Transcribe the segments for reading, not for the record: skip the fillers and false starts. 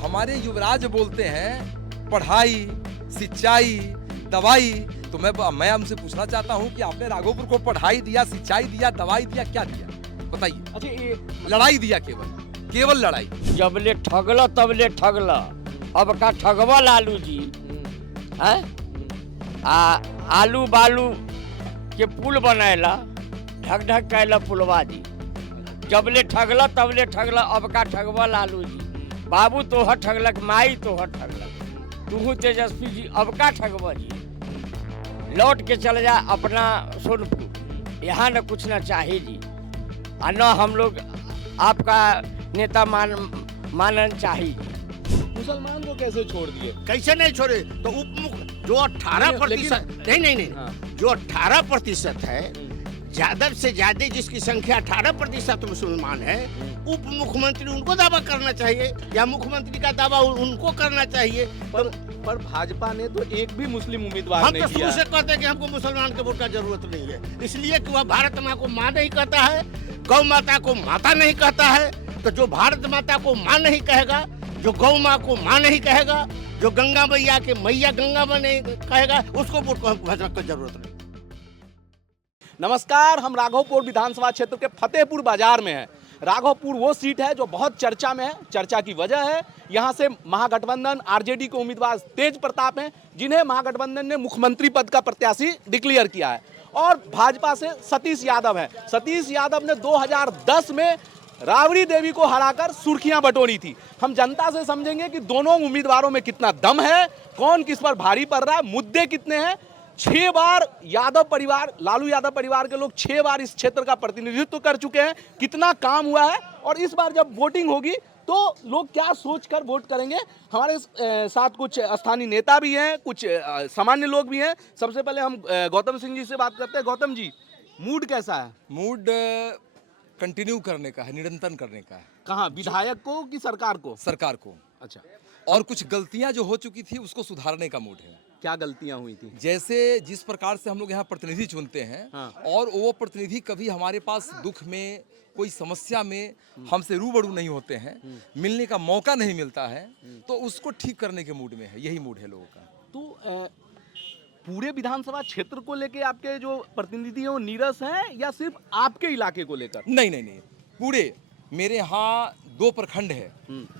हमारे युवराज बोलते हैं पढ़ाई, सिंचाई, दवाई। तो मैं हमसे पूछना चाहता हूँ कि आपने राघोपुर को पढ़ाई दिया, सिंचाई दिया, दवाई दिया, क्या दिया? बताइए। अच्छा ये लड़ाई दिया, केवल लड़ाई। जबले ठगला तबले ठगला, अब का ठगवा लालू जी हैं? आलू बालू के पुल बनाएला, ढक ढक कैला पुलवा जी। जबले ठगला तबले ठगला, अब का ठगवा लालू जी। बाबू तोहर ठगलक, माई तोहर ठगलक, तू तेजस्वी जी अब का ठगवा जी। लौट के चल जा अपना सोनपुर, यहाँ न कुछ न चाहिए जी, और न हम लोग आपका नेता मानना चाहिए। मुसलमान को कैसे छोड़ दिए? कैसे नहीं छोड़े? तो जो 18% नहीं हाँ। जो 18% है, ज्यादा से ज्यादा जिसकी संख्या 18% मुसलमान है, उप मुख्यमंत्री उनको दावा करना चाहिए या मुख्यमंत्री का दावा उनको करना चाहिए। पर भाजपा ने तो एक भी मुस्लिम उम्मीदवार हम नहीं तो दिया। शुरू से कहते हैं कि हमको मुसलमान के वोट का जरूरत नहीं है, इसलिए कि वह भारत माँ को माँ नहीं कहता है, गौ माता को माता नहीं कहता है। तो जो भारत माता को माँ नहीं कहेगा, जो गौ माँ को माँ नहीं कहेगा, जो गंगा मैया के मैया गंगा माँ नहीं कहेगा, उसको वोट को हमको भाजपा की जरूरत नहीं। नमस्कार, हम राघोपुर विधानसभा क्षेत्र के फतेहपुर बाजार में हैं। राघोपुर वो सीट है जो बहुत चर्चा में है। चर्चा की वजह है यहाँ से महागठबंधन आरजेडी के उम्मीदवार तेज प्रताप हैं, जिन्हें महागठबंधन ने मुख्यमंत्री पद का प्रत्याशी डिक्लेयर किया है, और भाजपा से सतीश यादव है। सतीश यादव ने 2010 में राबड़ी देवी को हराकर सुर्खियां बटोरी थी। हम जनता से समझेंगे कि दोनों उम्मीदवारों में कितना दम है, कौन किस पर भारी पड़ रहा है, मुद्दे कितने हैं। 6 बार यादव परिवार, लालू यादव परिवार के लोग 6 बार इस क्षेत्र का प्रतिनिधित्व कर चुके हैं, कितना काम हुआ है, और इस बार जब वोटिंग होगी तो लोग क्या सोचकर वोट करेंगे। हमारे साथ कुछ स्थानीय नेता भी हैं, कुछ सामान्य लोग भी हैं। सबसे पहले हम गौतम सिंह जी से बात करते हैं। गौतम जी, मूड कैसा है? मूड कंटिन्यू करने का है, निरंतर करने का है। कहाँ, विधायक को कि सरकार को? सरकार को। अच्छा, और कुछ गलतियां जो हो चुकी थी उसको सुधारने का मूड है। क्या गलतियां हुई थी? जैसे जिस प्रकार से हम लोग यहाँ प्रतिनिधि चुनते हैं, हाँ। और वो प्रतिनिधि कभी हमारे पास दुख में, कोई समस्या में हमसे रूबरू नहीं होते हैं, मिलने का मौका नहीं मिलता है, तो उसको ठीक करने के मूड में है। यही मूड है लोगों का। तो पूरे विधानसभा क्षेत्र को लेके आपके जो प्रतिनिधि हैं वो नीरस हैं, या सिर्फ आपके इलाके को लेकर? नहीं, पूरे मेरे यहाँ 2 प्रखंड है,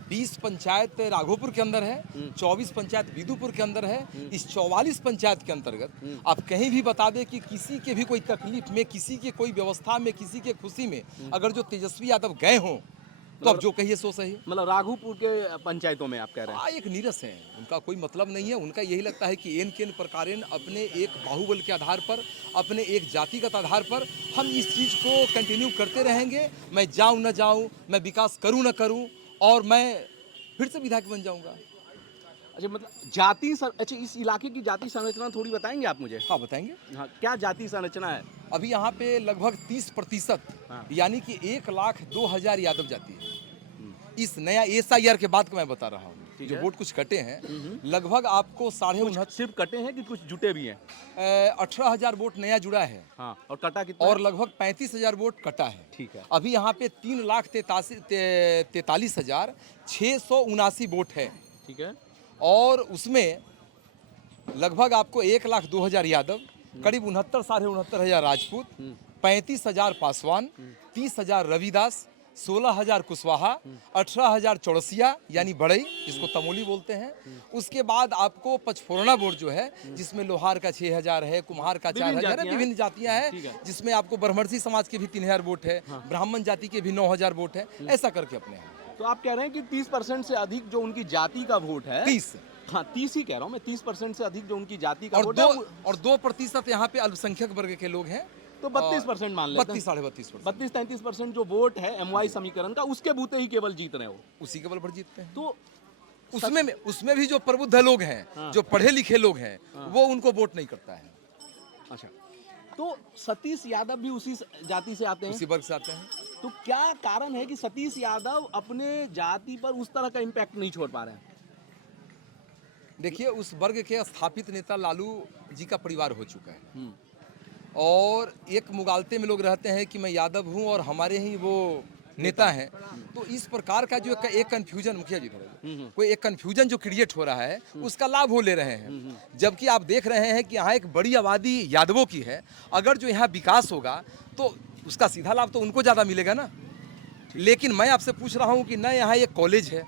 20 पंचायत राघोपुर के अंदर है, 24 पंचायत विदुपुर के अंदर है। इस 44 पंचायत के अंतर्गत आप कहीं भी बता दें कि किसी के भी कोई तकलीफ में, किसी के कोई व्यवस्था में, किसी के खुशी में अगर जो तेजस्वी यादव गए हों, तो अब जो कहिए सो सही। मतलब राघोपुर के पंचायतों में आप कह रहे हैं? एक नीरस है, उनका कोई मतलब नहीं है। उनका यही लगता है कि एन केन प्रकारेण अपने एक बाहुबल के आधार पर, अपने एक जातिगत आधार पर हम इस चीज़ को कंटिन्यू करते रहेंगे। मैं जाऊं न जाऊं, मैं विकास करूं न करूं, और मैं फिर से विधायक बन जाऊंगा। अच्छा, मतलब अच्छा, इस इलाके की जाति संरचना थोड़ी बताएंगे आप मुझे? हाँ, बताएंगे। हाँ, क्या जाति संरचना है? अभी यहाँ पे लगभग 30%, हाँ। यानी कि 1,02,000 यादव जाति है। इस नया SIR के बाद का मैं बता रहा हूँ, जो वोट कुछ कटे हैं, लगभग आपको 69 सिर्फ कटे हैं कि कुछ जुटे भी हैं? 18,000 वोट नया जुड़ा है। हाँ, और कटा कितना? और लगभग 35,000 वोट कटा है। ठीक है। अभी यहाँ पे 3,43,679 वोट है। ठीक है। और उसमें लगभग आपको 1,02,000 यादव, करीब 69 साढ़े 69,000 राजपूत, 35,000 पासवान, 30,000 रविदास, 16,000 कुशवाहा, 18,000 चौरसिया यानी बढ़ई, जिसको तमोली बोलते हैं। उसके बाद आपको पचफोरना वोट जो है, जिसमें लोहार का 6,000 है, कुम्हार का 4,000 है, विभिन्न जातियां हैं, जिसमें आपको ब्रह्मर्षि समाज के भी 3,000 वोट है, ब्राह्मण जाति के भी 9,000 वोट है। ऐसा करके अपने हैं। तो आप कह रहे हैं कि 30% से अधिक जो उनकी जाति का वोट है, 30, हाँ 30 ही कह रहा हूँ मैं, 30% से अधिक जो उनकी जाति का और वोट 2% यहाँ पे अल्पसंख्यक वर्ग के लोग हैं, तो 32% मान लेते हैं। 32 साढ़े 32%, 32-33% जो वोट है MY समीकरण का, उसके बूते ही केवल जीत रहे हो, उसी के बल पर जीतते हैं। तो उसमें भी जो प्रबुद्ध लोग हैं, जो पढ़े लिखे लोग हैं, वो उनको वोट नहीं करता है। अच्छा, तो सतीश यादव भी उसी जाति से आते हैं? उसी वर्ग से आते हैं। तो क्या कारण है कि सतीश यादव अपने जाति पर उस तरह का इम्पैक्ट नहीं छोड़ पा रहे हैं? देखिए, उस वर्ग के स्थापित नेता लालू जी का परिवार हो चुका है, और एक मुगालते में लोग रहते हैं कि मैं यादव हूं और हमारे ही वो नेता हैं, तो इस प्रकार का जो एक कंफ्यूजन, मुखिया जी कोई एक कंफ्यूजन जो क्रिएट हो रहा है उसका लाभ वो ले रहे हैं। जबकि आप देख रहे हैं कि यहाँ एक बड़ी आबादी यादवों की है, अगर जो यहाँ विकास होगा तो उसका सीधा लाभ तो उनको ज़्यादा मिलेगा ना। लेकिन मैं आपसे पूछ रहा हूँ कि न यहाँ एक कॉलेज है,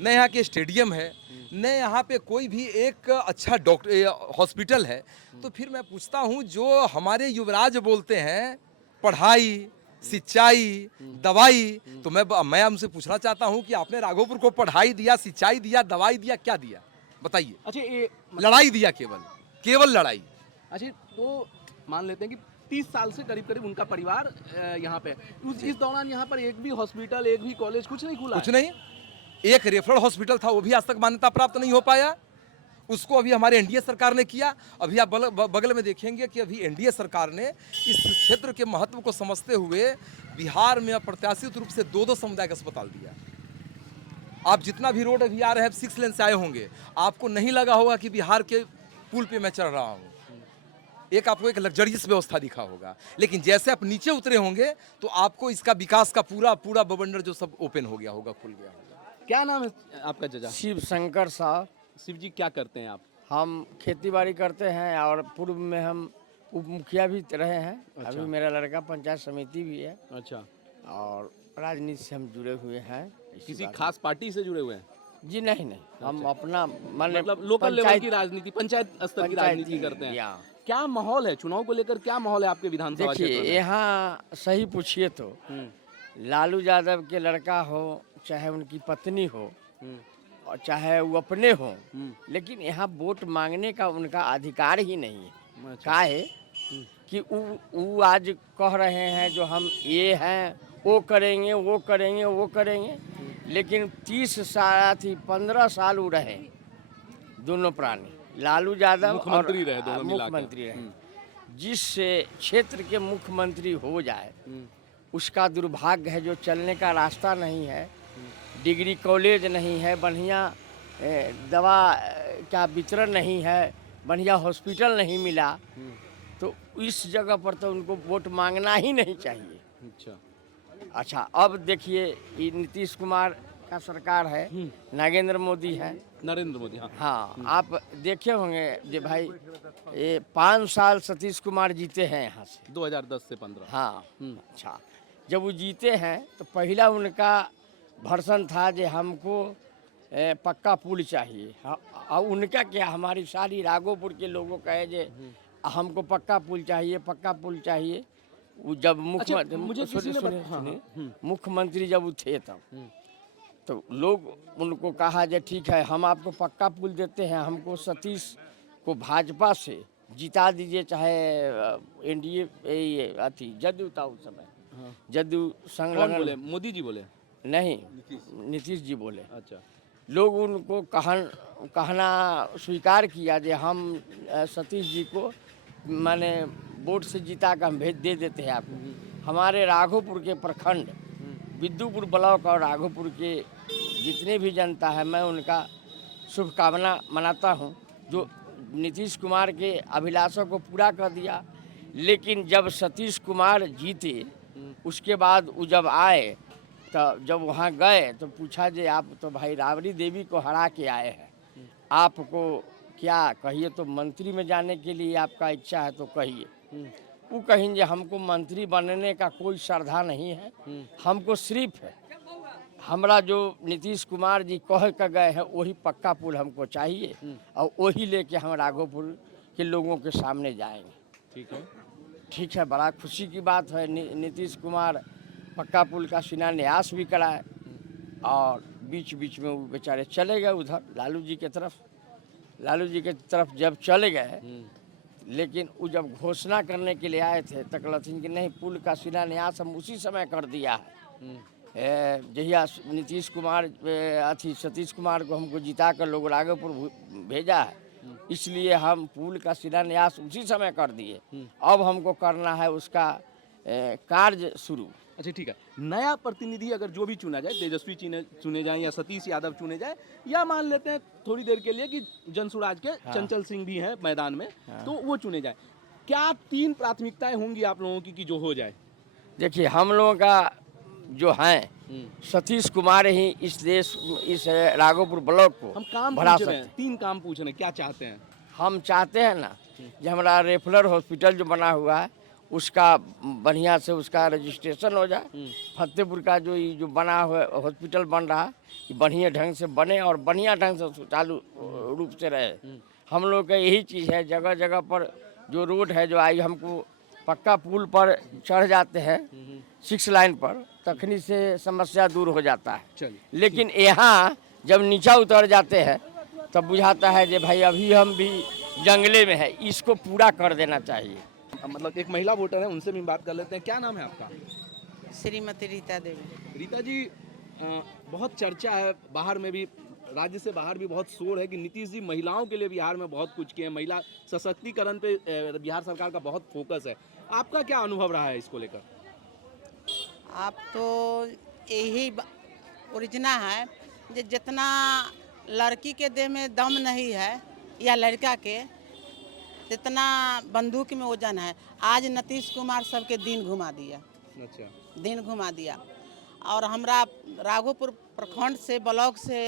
न यहाँ के स्टेडियम है, न यहाँ पे कोई भी एक अच्छा डॉक्टर हॉस्पिटल है, तो फिर मैं पूछता हूँ जो हमारे युवराज बोलते हैं पढ़ाई, सिंचाई, दवाई, तो मैं हमसे पूछना चाहता हूँ कि आपने राघोपुर को पढ़ाई दिया, सिंचाई दिया, दवाई दिया, क्या दिया बताइए? अच्छा ये लड़ाई दिया, केवल लड़ाई। अच्छा तो मान लेते हैं कि 30 साल से करीब करीब उनका परिवार यहाँ पे है। इस दौरान यहाँ पर एक भी हॉस्पिटल, एक भी कॉलेज कुछ नहीं खुला? कुछ नहीं। एक रेफरल हॉस्पिटल था, वो भी आज तक मान्यता प्राप्त नहीं हो पाया। उसको अभी हमारे एनडीए सरकार ने किया। अभी आप बगल में देखेंगे कि अभी एनडीए सरकार ने इस क्षेत्र के महत्व को समझते हुए बिहार में अप्रत्याशित रूप से 2 समुदाय का अस्पताल दिया। आप जितना भी रोड अभी आ रहे हैं 6 लेन से आए होंगे, आपको नहीं लगा होगा कि बिहार के पुल पे मैं चढ़ रहा हूँ। एक आपको एक लग्जरियस व्यवस्था दिखा होगा, लेकिन जैसे आप नीचे उतरे होंगे तो आपको इसका विकास का पूरा बवंडर जो सब ओपन हो गया होगा, खुल गया होगा। क्या नाम है आपका चाचा? शिव शंकर साहब। शिव जी क्या करते हैं आप? हम खेती बाड़ी करते हैं और पूर्व में हम उप मुखिया भी रहे हैं। अच्छा। अभी मेरा लड़का पंचायत समिति भी है अच्छा, और राजनीति से हम जुड़े हुए हैं। किसी खास पार्टी से जुड़े हुए हैं? जी नहीं, हम अपना मतलब लोकल लेवल की राजनीति, पंचायत स्तर की राजनीति करते हैं। क्या माहौल है चुनाव को लेकर, क्या माहौल है आपके विधानसभा क्षेत्र में? देखिए यहाँ सही पूछिए तो लालू यादव के लड़का हो, चाहे उनकी पत्नी हो और चाहे वो अपने हों, लेकिन यहाँ वोट मांगने का उनका अधिकार ही नहीं है। अच्छा। का है कि वो आज कह रहे हैं जो हम ये हैं, वो करेंगे, वो करेंगे, वो करेंगे, लेकिन 30 साल थी 15 साल वो रहे दोनों प्राणी, लालू यादव मुख्यमंत्री रहे, दोनों मिला के। मुख्यमंत्री रहे। जिस क्षेत्र के मुख्यमंत्री हो जाए उसका दुर्भाग्य है जो चलने का रास्ता नहीं है, डिग्री कॉलेज नहीं है, बढ़िया दवा का वितरण नहीं है, बढ़िया हॉस्पिटल नहीं मिला, तो इस जगह पर तो उनको वोट मांगना ही नहीं चाहिए। अच्छा अब देखिए ये नीतीश कुमार का सरकार है, नरेंद्र मोदी है। नरेंद्र मोदी, हाँ हाँ, आप देखे होंगे जे भाई ये 5 साल सतीश कुमार जीते हैं यहाँ से 2010 से 15। हाँ। अच्छा जब वो जीते हैं तो पहला उनका भर्सन था जो हमको पक्का पुल चाहिए। और उनका क्या, हमारी सारी राघोपुर के लोगों का है जे हमको पक्का पुल चाहिए, पक्का पुल चाहिए। वो जब मुख्यमंत्री जब वो थे तब तो लोग उनको कहा जे ठीक है हम आपको पक्का पुल देते हैं, हमको सतीश को भाजपा से जिता दीजिए, चाहे एनडीए अथी जदयू था उस समय, जदयू संलग्न। बोले मोदी जी बोले नहीं, नीतीश जी बोले। अच्छा, लोग उनको कहना स्वीकार किया जे हम सतीश जी को माने वोट से जिता कर हम भेज दे देते हैं आपको। हमारे राघोपुर के प्रखंड विद्युपुर ब्लॉक और राघोपुर के जितने भी जनता है, मैं उनका शुभकामना मनाता हूं जो नीतीश कुमार के अभिलाषों को पूरा कर दिया। लेकिन जब सतीश कुमार जीते उसके बाद वो जब आए तो जब वहाँ गए तो पूछा जे आप तो भाई राबड़ी देवी को हरा के आए हैं, आपको क्या कहिए, तो मंत्री में जाने के लिए आपका इच्छा है तो कहिए। वो कहेंगे हमको मंत्री बनने का कोई श्रद्धा नहीं है, हमको सिर्फ हमरा जो नीतीश कुमार जी कह कर गए हैं वही पक्का पुल हमको चाहिए और वही लेके हम राघोपुर के लोगों के सामने जाएंगे। ठीक है, ठीक है, बड़ा खुशी की बात है। नीतीश कुमार पक्का पुल का शिलान्यास भी कराए और बीच बीच में वो बेचारे चले गए उधर लालू जी के तरफ जब चले गए, लेकिन वो जब घोषणा करने के लिए आए थे तो कहते कि नहीं पुल का शिलान्यास हम उसी समय कर दिया है। जहिया नीतीश कुमार सतीश कुमार को हमको जिता कर लोग राघोपुर भेजा है, इसलिए हम पुल का शिलान्यास उसी समय कर दिए, अब हमको करना है उसका कार्य शुरू। अच्छा ठीक है, नया प्रतिनिधि अगर जो भी चुना जाए, तेजस्वी चुने जाए या सतीश यादव चुने जाए, या मान लेते हैं थोड़ी देर के लिए कि जनसुराज के चंचल सिंह भी हैं मैदान में, तो वो चुने जाए, क्या 3 प्राथमिकताएं होंगी आप लोगों की कि जो हो जाए? देखिए हम लोगों का जो हैं सतीश कुमार ही इस राघोपुर ब्लॉक को हम काम बढ़ा पूछ रहे सकते हैं, 3 काम पूछ रहे हैं, क्या चाहते हैं? हम चाहते हैं ना कि हमारा रेफरल हॉस्पिटल जो बना हुआ है उसका बढ़िया से उसका रजिस्ट्रेशन हो जाए। फतेहपुर का जो बना हुआ हॉस्पिटल बन रहा है कि बढ़िया ढंग से बने और बढ़िया ढंग से सुचारू रूप से रहे। हम लोग का यही चीज़ है, जगह जगह पर जो रोड है जो आई हमको पक्का पुल पर चढ़ जाते हैं 6 लाइन पर, तखनी से समस्या दूर हो जाता है। चलिए लेकिन यहाँ जब नीचा उतर जाते हैं तब बुझाता है कि भाई अभी हम भी जंगले में है, इसको पूरा कर देना चाहिए। मतलब एक महिला वोटर है, उनसे भी बात कर लेते हैं। क्या नाम है आपका? श्रीमती रीता देवी। रीता जी, बहुत चर्चा है बाहर में भी, राज्य से बाहर भी बहुत शोर है कि नीतीश जी महिलाओं के लिए बिहार में बहुत कुछ किए हैं, महिला सशक्तिकरण पे बिहार सरकार का बहुत फोकस है। आपका क्या अनुभव रहा है इसको लेकर? आप तो यही ओरिजिना है जो जितना लड़की के देह में दम नहीं है या लड़का के, जितना बंदूक में वजन है। आज नीतीश कुमार सबके दिन घुमा दिया। अच्छा, दिन घुमा दिया। और हमरा राघोपुर प्रखंड से ब्लॉक से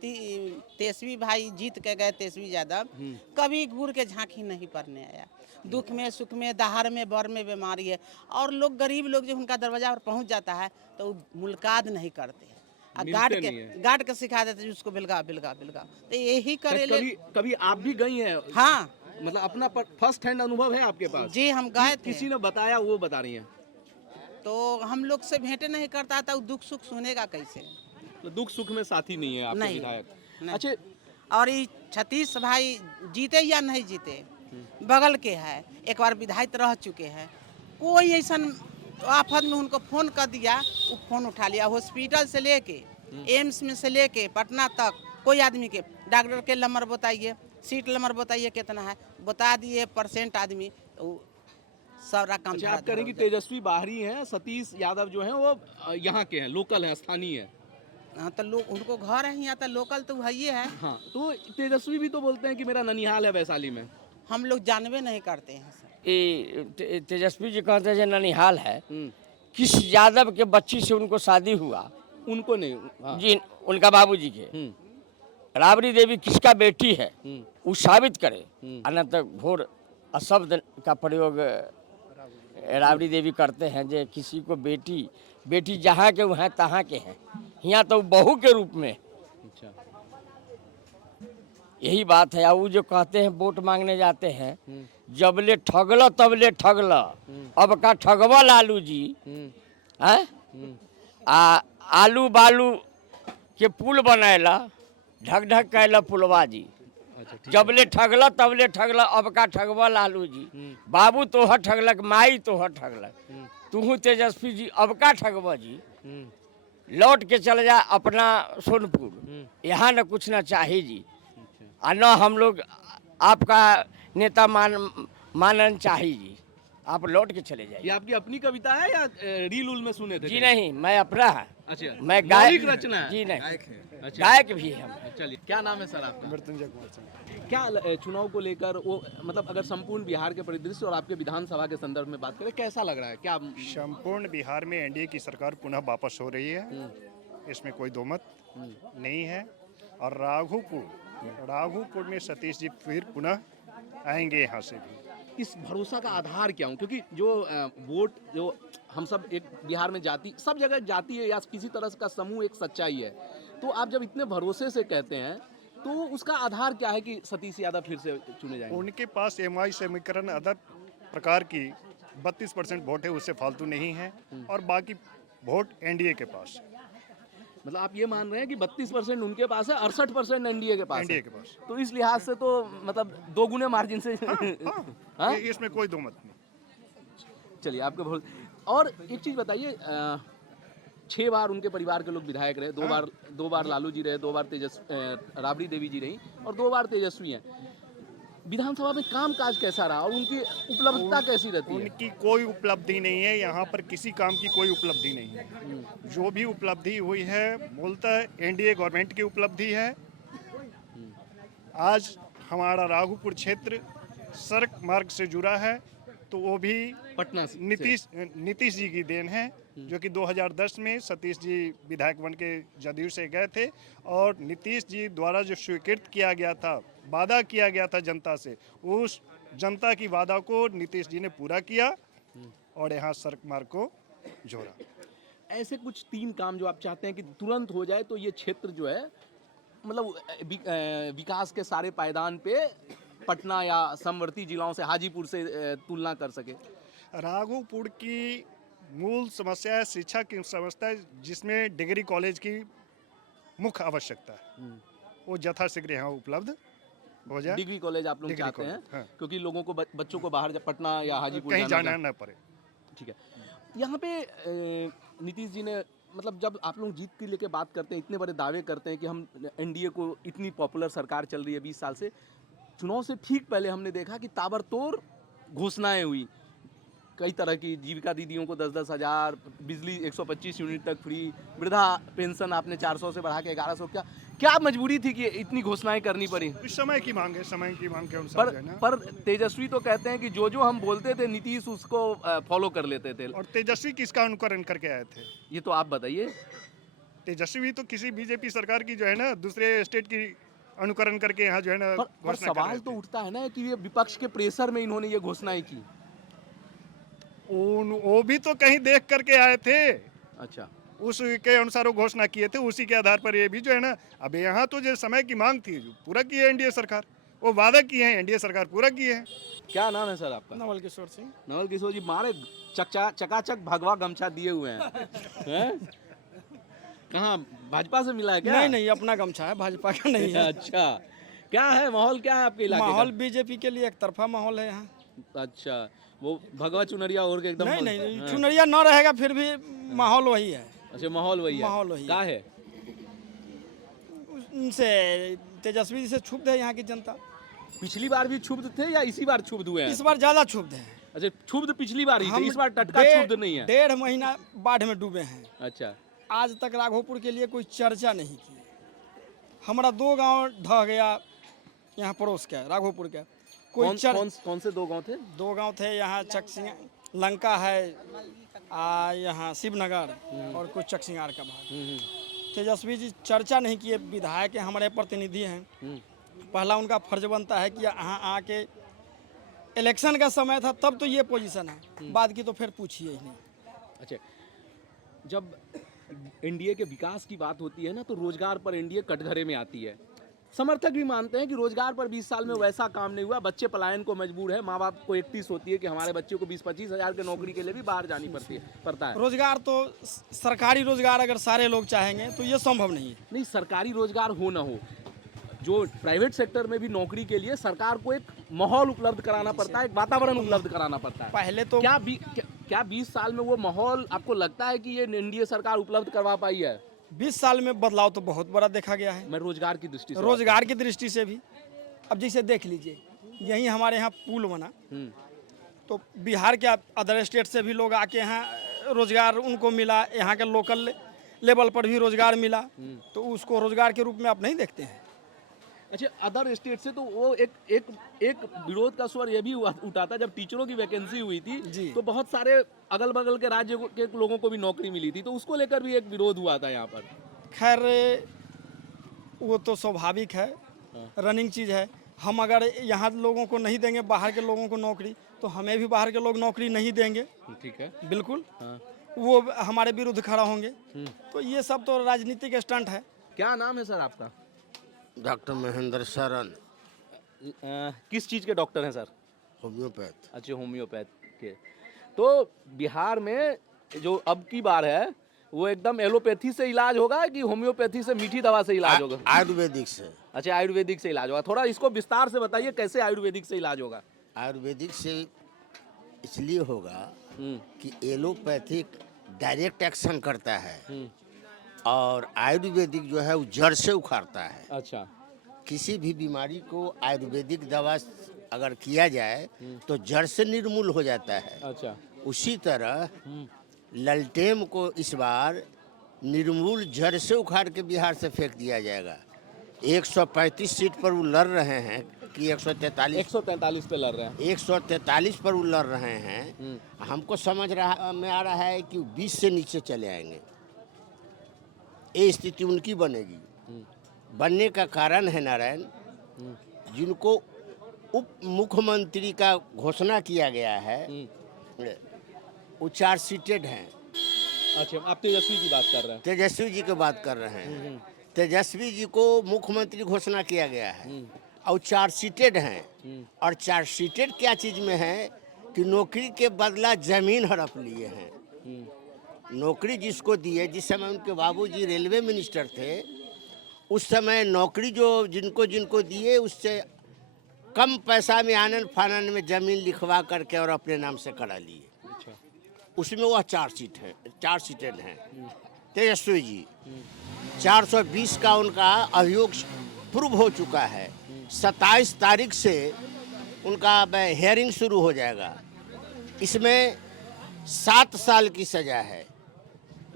तेजस्वी भाई जीत के गए, तेजस्वी यादव कभी घूर के झांकी नहीं पड़ने आया। दुख में सुख में दहाड़ में बर में बीमारी है और लोग गरीब लोग जो उनका दरवाजा पर पहुंच जाता है तो वो मुलाकात नहीं करते, गार्ड के सिखा देते उसको बिलगा बिलगा बिलगा। तो यही करे। कभी आप भी गई हैं? हाँ, मतलब अपना फर्स्ट हैंड अनुभव है आपके पास? जी हम गए थे। किसी ने बताया, वो बता रही हैं? तो हम लोग से भेंटे नहीं करता था, दुख सुख सुनेगा कैसे? तो दुख सुख में साथी नहीं है आपके नहीं, विधायक? नहीं। अच्छा, और ये सतीश भाई जीते या नहीं जीते, बगल के है, एक बार विधायक रह चुके हैं। कोई ऐसा आफत में उनको फोन कर दिया, वो फोन उठा लिया। हॉस्पिटल से लेके एम्स में से लेके पटना तक कोई आदमी के डॉक्टर के नंबर बताइए, सीट नंबर बताइए कितना है, बता दिए परसेंट आदमी, तो सारा काम। अच्छा, आप करेंगे तेजस्वी बाहरी हैं, सतीश यादव जो हैं वो यहाँ के हैं, लोकल हैं, स्थानीय हैं। हाँ, तो लोग उनको घर है यहाँ, तो लोकल तो वही है। हाँ, तो तेजस्वी भी तो बोलते हैं कि मेरा ननिहाल है वैशाली में। हम लोग जानवे नहीं करते हैं सर। ये तेजस्वी जी कहते हैं ननिहाल है, किस यादव के बच्ची से उनको शादी हुआ? उनको नहीं। हाँ। जी, उनका बाबूजी के। राबड़ी देवी किसका बेटी है वो साबित करे, अनंत घोर अशब्द का प्रयोग राबड़ी देवी करते हैं। जो किसी को बेटी जहाँ के वो हैं तहाँ के हैं, यहाँ तो बहू के रूप में। अच्छा, यही बात है। वो जो कहते हैं वोट मांगने जाते हैं, जबले ठगल तबले ठगल, अब का ठगवा लालू जी हैं? आलू बालू के पुल बनैला, ढक ढक कैला पुलवा जी। अच्छा, जबले ठगल तबले ठगल, अब का ठगवा लालू जी। बाबू तोहर ठगलक, माई तोहर ठगलक, तू तेजस्वी जी अब का ठगवा जी। लौट के चले जा अपना सोनपुर, यहाँ न कुछ न चाहिए जी, और न हम लोग आपका नेता मानन चाहिए जी। आप लौट के चले जाइए। ये आपकी अपनी कविता है या रील उल में सुने थे? जी नहीं, मैं अपना है। अच्छा, मैं गायक रचना है? जी नहीं, अच्छा, गायक भी है हम। चलिए, क्या नाम है सर आपका? मृत्युंजय कुमार सिंह। क्या चुनाव को लेकर वो, मतलब अगर संपूर्ण बिहार के परिदृश्य और आपके विधानसभा के संदर्भ में बात करें, कैसा लग रहा है? क्या संपूर्ण बिहार में एनडीए की सरकार पुनः वापस हो रही है, इसमें कोई दो मत नहीं है। और राघोपुर में सतीश जी फिर पुनः आएंगे यहाँ से भी। इस भरोसा का आधार क्या हूँ? क्योंकि जो वोट जो हम सब एक बिहार में जाति, सब जगह जाति है या किसी तरह का समूह एक सच्चाई है, तो आप जब इतने भरोसे से कहते हैं तो उसका आधार क्या है कि सतीश यादव फिर से चुने जाएंगे? उनके पास एमआई समीकरण अदर प्रकार की 32% वोट है, उससे फालतू नहीं है, और बाकी वोट एनडीए के पास। मतलब आप ये मान रहे हैं कि 32% उनके पास है, 68% एनडीए के पास है। एनडीए के पास। तो इस लिहाज से तो मतलब 2 गुने मार्जिन से हाँ? इसमें कोई दो मत नहीं। चलिए, आपके बहुत। और एक चीज बताइए, 6 बार उनके परिवार के लोग विधायक रहे, 2 बार लालू जी रहे, 2 बार राबड़ी देवी जी रही और 2 बार तेजस्वी हैं। विधानसभा में कामकाज कैसा रहा और उनकी उपलब्धता कैसी रहती है? उनकी कोई उपलब्धि नहीं है, यहाँ पर किसी काम की कोई उपलब्धि नहीं है। जो भी उपलब्धि हुई है मूलतः एनडीए गवर्नमेंट की उपलब्धि है। आज हमारा राघोपुर क्षेत्र सड़क मार्ग से जुड़ा है, तो वो भी पटना से नीतीश जी की देन है, जो कि 2010 में सतीश जी विधायक बन के जदयू से गए थे और नीतीश जी द्वारा जो स्वीकृत किया गया था, वादा किया गया था जनता से, उस जनता की वादा को नीतीश जी ने पूरा किया और यहाँ सड़क मार्ग को जोड़ा। ऐसे कुछ 3 काम जो आप चाहते हैं कि तुरंत हो जाए तो ये क्षेत्र जो है मतलब विकास के सारे पायदान पे पटना या समवर्ती जिलों से हाजीपुर से तुलना कर सके। राघोपुर की मूल समस्या है शिक्षा की समस्या है, जिसमें डिग्री कॉलेज की मुख्य आवश्यकता है, वो यथाशीघ्र यहाँ उपलब्ध हो जाए। डिग्री कॉलेज आप लोग डिग्री चाहते हैं, कॉलेज, हाँ। क्योंकि लोगों को बच्चों को बाहर पटना या हाजीपुर कहीं जाना न पड़े। ठीक है। यहाँ पे नीतीश जी ने मतलब जब आप लोग जीत के लेके बात करते हैं, इतने बड़े दावे करते हैं कि हम एनडीए को, इतनी पॉपुलर सरकार चल रही है 20 साल से, चुनाव से ठीक पहले हमने देखा कि ताबड़तोड़ घोषणाएं हुई कई तरह की। जीविका दीदियों को 10-10 हज़ार, बिजली 125 यूनिट तक फ्री, वृद्धा पेंशन आपने 400 से बढ़ा के 1100। क्या मजबूरी थी कि इतनी घोषणाएं करनी पड़ी? इस समय की मांग है, समय की मांग के अनुसार जो है ना। पर तेजस्वी तो कहते हैं कि जो जो हम बोलते थे नीतीश उसको फॉलो कर लेते थे। और तेजस्वी किसका अनुकरण करके आए थे? ये तो आप बताइए। तेजस्वी तो किसी बीजेपी सरकार की जो है ना, दूसरे स्टेट की अनुकरण करके यहाँ जो है ना पर घोषणा कर सवाल रहे तो थे। उठता है ना कि ये विपक्ष के प्रेशर में इन्होंने ये घोषणाएं की। वो भी तो कहीं देख करके आए थे, अच्छा, उसके अनुसार वो घोषणा किए थे, उसी के आधार पर ये भी जो है ना। अब यहाँ तो जो समय की मांग थी पूरा की है एनडीए सरकार, वो वादा किए हैं एनडीए सरकार पूरा किए हैं। क्या नाम है सर आपका? नवल किशोर सिंह। नवल किशोर जी, मारे चकाचक भगवा गमछा दिए हुए हैं, हैं? कहाँ भाजपा से मिला है क्या? नहीं नहीं, अपना गमछा है, भाजपा का नहीं है। अच्छा, क्या है माहौल, क्या है आपके इलाके माहौल बीजेपी के लिए एक तरफा माहौल है यहाँ। का? अच्छा, वो भगवा चुनरिया और के एकदम नहीं नहीं, हाँ। चुनरिया न रहेगा फिर भी माहौल वही है। अच्छा, माहौल वही है। माहौल वही है। क्या है? उनसे तेजस्वी जी से क्षुब्ध है यहाँ की जनता। पिछली बार भी क्षुब्ध थे या इसी बार क्षुब्ध हुए हैं? इस बार ज्यादा क्षुब्ध है। अच्छा, क्षुब्ध पिछली बार ही थे, हम इस बार टटका क्षुब्ध नहीं है। 1.5 महीना बाढ़ में डूबे हैं। अच्छा, आज तक राघोपुर के लिए कोई चर्चा नहीं की। हमारा 2 गांव ढह गया यहाँ पड़ोस का, राघोपुर का। कोई कौन से 2 गांव थे? 2 गांव थे यहाँ, चकसिंगा लंका है, यहाँ शिवनगर, और कुछ चकसिंगार का भाग। तेजस्वी जी चर्चा नहीं किए, विधायक हमारे प्रतिनिधि हैं। पहला उनका फर्ज बनता है कि यहाँ आके, इलेक्शन का समय था तब तो ये पोजीशन है, बाद की तो फिर पूछिए ही नहीं। अच्छा, जब एनडीए के विकास की बात होती है ना, तो रोजगार पर एनडीए कटघरे में आती है। समर्थक भी मानते हैं कि रोजगार पर 20 साल में वैसा काम नहीं हुआ, बच्चे पलायन को मजबूर है, माँ बाप को एक टीस होती है कि हमारे बच्चे को 20-25 हज़ार की नौकरी के लिए भी बाहर जानी पड़ता है। रोजगार तो सरकारी रोजगार अगर सारे लोग चाहेंगे तो ये संभव नहीं है। नहीं, सरकारी रोजगार हो ना हो, जो प्राइवेट सेक्टर में भी नौकरी के लिए सरकार को एक माहौल उपलब्ध कराना पड़ता है, एक वातावरण उपलब्ध कराना पड़ता है। पहले तो क्या 20 साल में वो माहौल आपको लगता है कि ये एनडीए सरकार उपलब्ध करवा पाई है? 20 साल में बदलाव तो बहुत बड़ा देखा गया है। मैं रोजगार की दृष्टि से रोजगार की दृष्टि से भी, अब जैसे देख लीजिए, यहीं हमारे यहाँ पुल बना, तो बिहार के अदर स्टेट से भी लोग आके यहाँ रोजगार उनको मिला, यहाँ के लोकल लेवल पर भी रोजगार मिला, तो उसको रोजगार के रूप में आप नहीं देखते हैं। अच्छा, अदर स्टेट से तो वो एक विरोध का स्वर ये भी उठा था, जब टीचरों की वैकेंसी हुई थी तो बहुत सारे अगल बगल के राज्य के लोगों को भी नौकरी मिली थी, तो उसको लेकर भी एक विरोध हुआ था यहाँ पर। खैर वो तो स्वाभाविक है, रनिंग चीज़ है। हम अगर यहाँ लोगों को नहीं देंगे, बाहर के लोगों को नौकरी, तो हमें भी बाहर के लोग नौकरी नहीं देंगे। ठीक है, बिल्कुल। वो हमारे विरुद्ध खड़ा होंगे। तो ये सब तो राजनीतिक स्टंट है। क्या नाम है सर आपका? डॉक्टर महेंद्र शरण, किस चीज़ के डॉक्टर हैं सर? होम्योपैथ। अच्छा, होम्योपैथ के। तो बिहार में जो अब की बार है वो एकदम एलोपैथी से इलाज होगा कि होम्योपैथी से, मीठी दवा से इलाज होगा? आयुर्वेदिक से। अच्छा, आयुर्वेदिक से इलाज होगा। थोड़ा इसको विस्तार से बताइए, कैसे आयुर्वेदिक से इलाज होगा? आयुर्वेदिक से इसलिए होगा कि एलोपैथिक डायरेक्ट एक्शन करता है और आयुर्वेदिक जो है वो जड़ से उखाड़ता है। अच्छा, किसी भी बीमारी को आयुर्वेदिक दवा अगर किया जाए तो जड़ से निर्मूल हो जाता है। अच्छा, उसी तरह ललटेम को इस बार निर्मूल जड़ से उखाड़ के बिहार से फेंक दिया जाएगा। 135 सीट पर वो लड़ रहे हैं, कि 143 143 पे लड़ रहे हैं। 143 पर वो लड़ रहे हैं। हमको समझ रहा में आ रहा है कि 20 से नीचे चले आएंगे, ये स्थिति उनकी बनेगी। बनने का कारण है नारायण, जिनको उप मुख्यमंत्री का घोषणा किया गया है वो चार्जशीटेड हैं। अच्छा, आप तेजस्वी की बात कर रहे हैं। तेजस्वी जी की बात कर रहे हैं। तेजस्वी जी को मुख्यमंत्री घोषणा किया गया है और चार्जशीटेड हैं। और चार्जशीटेड क्या चीज में है कि नौकरी के बदला जमीन हड़प लिए हैं। नौकरी जिसको दिए, जिस समय उनके बाबूजी रेलवे मिनिस्टर थे, उस समय नौकरी जो जिनको जिनको दिए उससे कम पैसा में आनंद फानन में जमीन लिखवा करके और अपने नाम से करा लिए। उसमें वह चार्जशीटेड हैं। तेजस्वी जी 420 का उनका अभियोग प्रूव हो चुका है। 27 तारीख से उनका हियरिंग शुरू हो जाएगा। इसमें 7 साल की सजा है।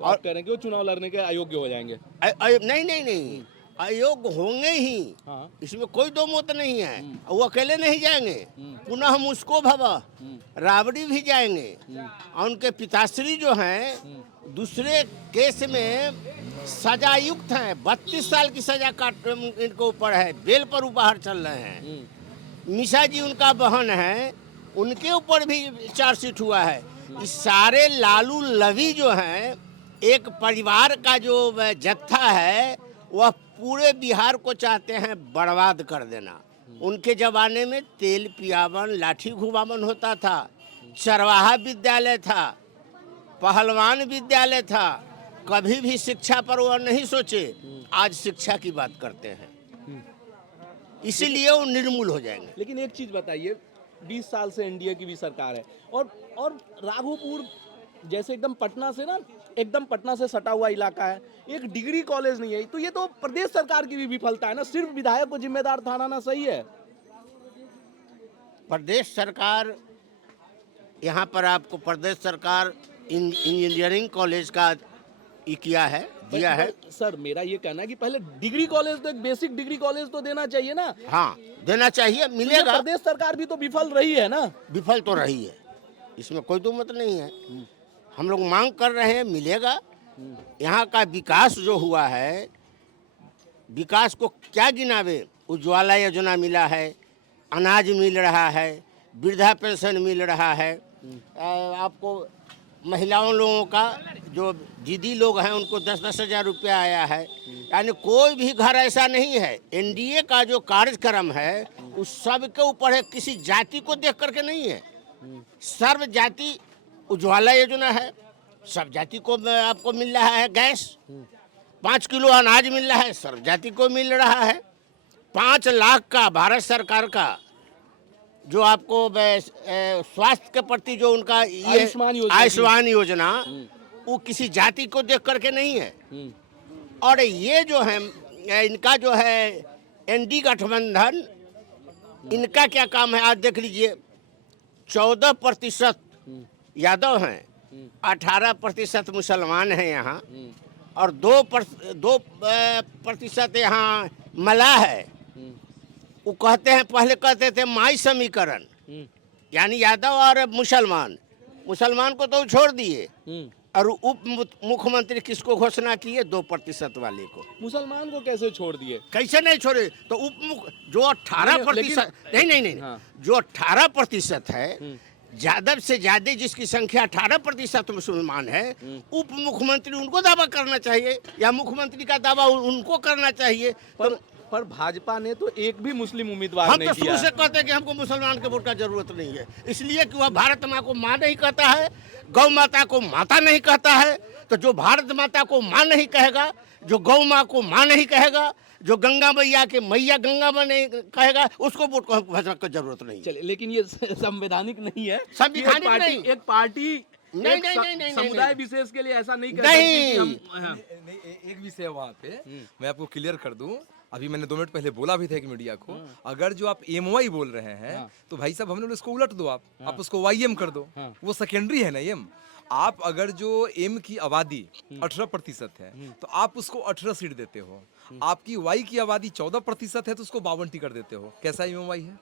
और कह रहे हैं कि वो चुनाव लड़ने के अयोग्य हो जाएंगे। नहीं, अयोग्य होंगे ही। हाँ। इसमें कोई दो मत नहीं है। वो अकेले नहीं जाएंगे, पुनः मुस्को भवा राबड़ी भी जाएंगे। और उनके पिताश्री जो हैं दूसरे केस में सजायुक्त हैं। 32 साल की सजा काट इनको ऊपर है, बेल पर वो बाहर चल रहे हैं। मिशा जी उनका बहन है, उनके ऊपर भी चार्जशीट हुआ है। इस सारे लालू लवी जो हैं, एक परिवार का जो जत्था है, वह पूरे बिहार को चाहते हैं बर्बाद कर देना। उनके जमाने में तेल पियावन, लाठी घुमावन होता था, चरवाहा विद्यालय था, पहलवान विद्यालय था। कभी भी शिक्षा पर वो नहीं सोचे, आज शिक्षा की बात करते हैं। इसीलिए वो निर्मूल हो जाएंगे। लेकिन एक चीज बताइए, 20 साल से एनडीए की भी सरकार है और राघोपुर जैसे एकदम पटना से सटा हुआ इलाका है, एक डिग्री कॉलेज नहीं है, तो ये तो प्रदेश सरकार की भी विफलता है ना। सिर्फ विधायक को जिम्मेदार ठहराना सही है? प्रदेश सरकार, यहाँ पर आपको प्रदेश सरकार इंजीनियरिंग कॉलेज का दिया है। सर मेरा ये कहना है कि पहले डिग्री कॉलेज तो, एक बेसिक डिग्री कॉलेज तो देना चाहिए ना। हाँ, देना चाहिए, मिलेगा। तो प्रदेश सरकार भी तो विफल रही है ना। विफल तो रही है, इसमें कोई दो मत नहीं है। हम लोग मांग कर रहे हैं, मिलेगा। यहाँ का विकास जो हुआ है, विकास को क्या गिनावे। उज्ज्वला योजना मिला है, अनाज मिल रहा है, वृद्धा पेंशन मिल रहा है। आपको महिलाओं लोगों का जो दीदी लोग हैं उनको 10-10 हज़ार रुपया आया है। यानी कोई भी घर ऐसा नहीं है। एनडीए का जो कार्यक्रम है उस सब के ऊपर है, किसी जाति को देख करके नहीं है। सर्व जाति उज्ज्वला योजना है, सब जाति को आपको मिल रहा है। गैस 5 किलो अनाज मिल रहा है, सर्व जाति को मिल रहा है। 5 लाख का भारत सरकार का जो आपको स्वास्थ्य के प्रति जो उनका आयुष्मान योजना, वो किसी जाति को देख करके नहीं है। और ये जो है इनका जो है एनडी गठबंधन, इनका क्या काम है आज देख लीजिए। 14% यादव हैं, 18% मुसलमान हैं यहाँ, और 2% यहाँ मलाह है। वो कहते हैं, पहले कहते थे माई समीकरण, यानी यादव और मुसलमान को तो छोड़ दिए। और उप मुख्यमंत्री किसको घोषणा किए? 2% वाले को। मुसलमान को कैसे छोड़ दिए? कैसे नहीं छोड़े? तो जो 18% नहीं, हाँ। जो 18% है, ज्यादा से ज्यादा जिसकी संख्या 18% मुसलमान है, उप मुख्यमंत्री उनको दावा करना चाहिए या मुख्यमंत्री का दावा उनको करना चाहिए। पर भाजपा ने तो एक भी मुस्लिम उम्मीदवार हम नहीं तो दिया। शुरू से कहते हैं कि हमको मुसलमान के वोट का जरूरत नहीं है, इसलिए कि वह भारत माँ को माँ नहीं कहता है, गौ माता को माता नहीं कहता है। तो जो भारत माता को माँ नहीं कहेगा, जो गौ माँ को माँ नहीं कहेगा, जो गंगा मैया के मैया गंगा माँ नहीं कहेगा, उसको वोट को हमको की जरूरत नहीं। चलिए, लेकिन ये संवैधानिक नहीं है। संवैधानिक नहीं। एक पार्टी नहीं, समुदाय विशेष के लिए ऐसा नहीं कर नहीं। सकती कि हम। हाँ। एक विषय है वहाँ पे, मैं आपको क्लियर कर दूं। अभी मैंने 2 मिनट पहले बोला भी था एक मीडिया को, अगर जो आप एमवाई बोल रहे हैं तो भाई साहब हमने उसको उलट दो, आप उसको वाईएम कर दो। वो सेकेंडरी है ना एम। आप अगर जो एम की आबादी 18% है तो आप उसको 18 सीट देते हो। आपकी वाई की आबादी 14% है तो उसको 52 टिकट देते हो। कैसा एमएमवाई है?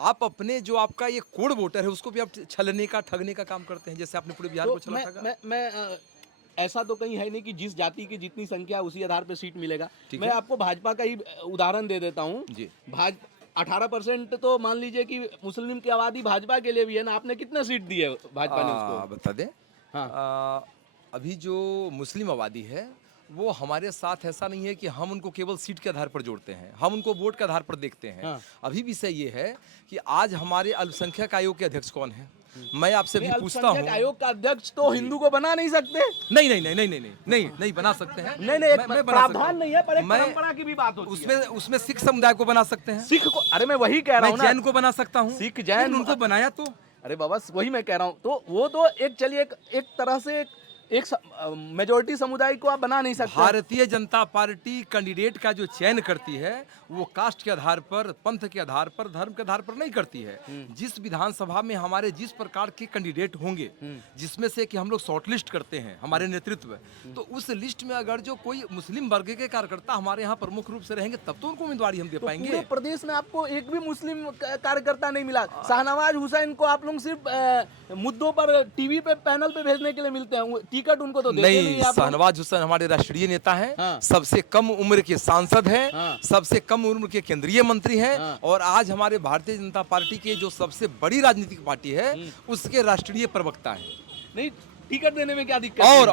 आप अपने जो आपका ये कोड वोटर है उसको भी आप छलने का, ठगने का काम करते हैं, जैसे आपने पूरे बिहार को तो छला ठगा। मैं ऐसा तो कहीं है नहीं कि जिस जाति की जितनी संख्या उसी आधार पर सीट मिलेगा। ठीक मैं है। आपको भाजपा का ही उदाहरण दे देता हूँ। जी। 18% तो मान लीजिए कि मुस्लिम की आबादी भाजपा के लिए भी है ना। आपने कितने सीट दी है भाजपा ने उसको? बता दें। हाँ। अभी जो मुस्लिम आबादी है वो हमारे साथ ऐसा नहीं है कि हम उनको केवल सीट के आधार पर जोड़ते हैं, हम उनको वोट के आधार पर देखते हैं। हाँ। अभी विषय ये है कि आज हमारे अल्पसंख्यक आयोग के अध्यक्ष कौन है? मैं आपसे भी पूछता हूँ। अल्पसंख्यक आयोग का अध्यक्ष तो हिंदू को बना नहीं सकते। नहीं नहीं नहीं नहीं नहीं नहीं नहीं नहीं बना सकते हैं। नहीं नहीं, एक मैं बना सकता प्रावधान हूँ। नहीं है, पर एक मैं परंपरा की भी बात होती उसमें है। उसमें सिख समुदाय को बना सकते हैं। सिख को, अरे मैं वही कह रहा मैं हूँ ना। जैन को बना सकता हूँ। सिख, जैन, लेकिन उनको बनाया तो अरे बाबा वही मैं कह रहा हूँ। तो वो तो एक चलिए एक तरह से एक मेजोरिटी समुदाय को आप बना नहीं सकते। भारतीय जनता पार्टी कैंडिडेट का जो चयन करती है वो कास्ट के आधार पर, पंथ के आधार पर, धर्म के आधार पर नहीं करती है। जिस विधानसभा में हमारे जिस प्रकार के कैंडिडेट होंगे, जिसमें से कि हम लोग शॉर्टलिस्ट करते हैं हमारे नेतृत्व, तो उस लिस्ट में अगर जो कोई मुस्लिम वर्ग के कार्यकर्ता हमारे यहाँ प्रमुख रूप से रहेंगे तब तो उनको उम्मीदवारी हम दे तो पाएंगे। पूरे प्रदेश में आपको एक भी मुस्लिम कार्यकर्ता नहीं मिला। शाहनवाज हुसैन को आप लोग सिर्फ मुद्दों पर टीवी पे पैनल पे भेजने के लिए मिलते हैं, टिकट उनको तो देते नहीं, नहीं आप लोग। शाहनवाज हुसैन हमारे राष्ट्रीय नेता हैं। हाँ। सबसे कम उम्र के सांसद हैं। हाँ। सबसे कम उम्र के केंद्रीय मंत्री हैं। हाँ। और आज हमारे भारतीय जनता पार्टी के जो सबसे बड़ी राजनीतिक पार्टी है उसके राष्ट्रीय प्रवक्ता हैं। नहीं, टिकट देने में क्या दिक्कत है?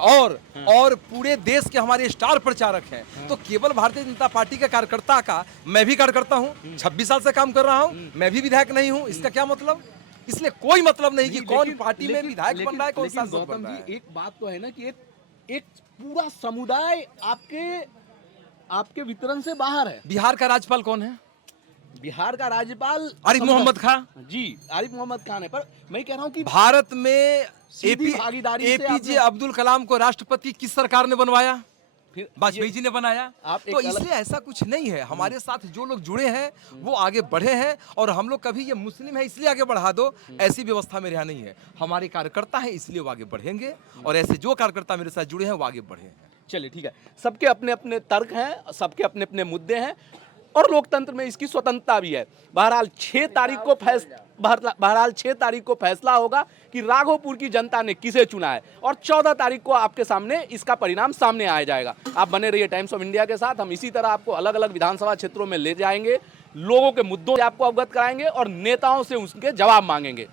और पूरे देश के हमारे स्टार प्रचारक हैं। तो केवल भारतीय जनता पार्टी के कार्यकर्ता का, मैं भी कार्यकर्ता हूँ, 26 साल से काम कर रहा हूँ, मैं भी विधायक नहीं हूँ, इसका क्या मतलब? इसलिए कोई मतलब नहीं कि कौन पार्टी में विधायक बन रहा है, कौन सांसद बन रहा है। एक बात तो है ना कि एक पूरा समुदाय आपके वितरण से बाहर है। बिहार का राज्यपाल कौन है? बिहार का राज्यपाल आरिफ मोहम्मद खान जी, आरिफ मोहम्मद खान है। पर मैं कह रहा हूँ कि भारत में सीधी भागीदारी से एपीजे आपने- अब्दुल कलाम को राष्ट्रपति किस सरकार ने बनवाया? फिर वाजपेयी जी ने बनाया। आप एक तो अलग- इसलिए ऐसा कुछ नहीं है। हमारे साथ जो लोग जुड़े हैं वो आगे बढ़े हैं, और हम लोग कभी ये मुस्लिम है इसलिए आगे बढ़ा दो, ऐसी व्यवस्था मेरे यहाँ नहीं है। हमारे कार्यकर्ता हैं इसलिए वो आगे बढ़ेंगे, और ऐसे जो कार्यकर्ता मेरे साथ जुड़े हैं वो आगे बढ़े हैं। चलिए ठीक है, सबके अपने अपने तर्क हैं, सबके अपने अपने मुद्दे हैं, और लोकतंत्र में इसकी स्वतंत्रता भी है। बहरहाल 6 तारीख को फैसला होगा कि राघोपुर की जनता ने किसे चुना है, और 14 तारीख को आपके सामने इसका परिणाम सामने आ जाएगा। आप बने रहिए टाइम्स ऑफ इंडिया के साथ। हम इसी तरह आपको अलग अलग विधानसभा क्षेत्रों में ले जाएंगे, लोगों के मुद्दों से आपको अवगत कराएंगे और नेताओं से उसके जवाब मांगेंगे।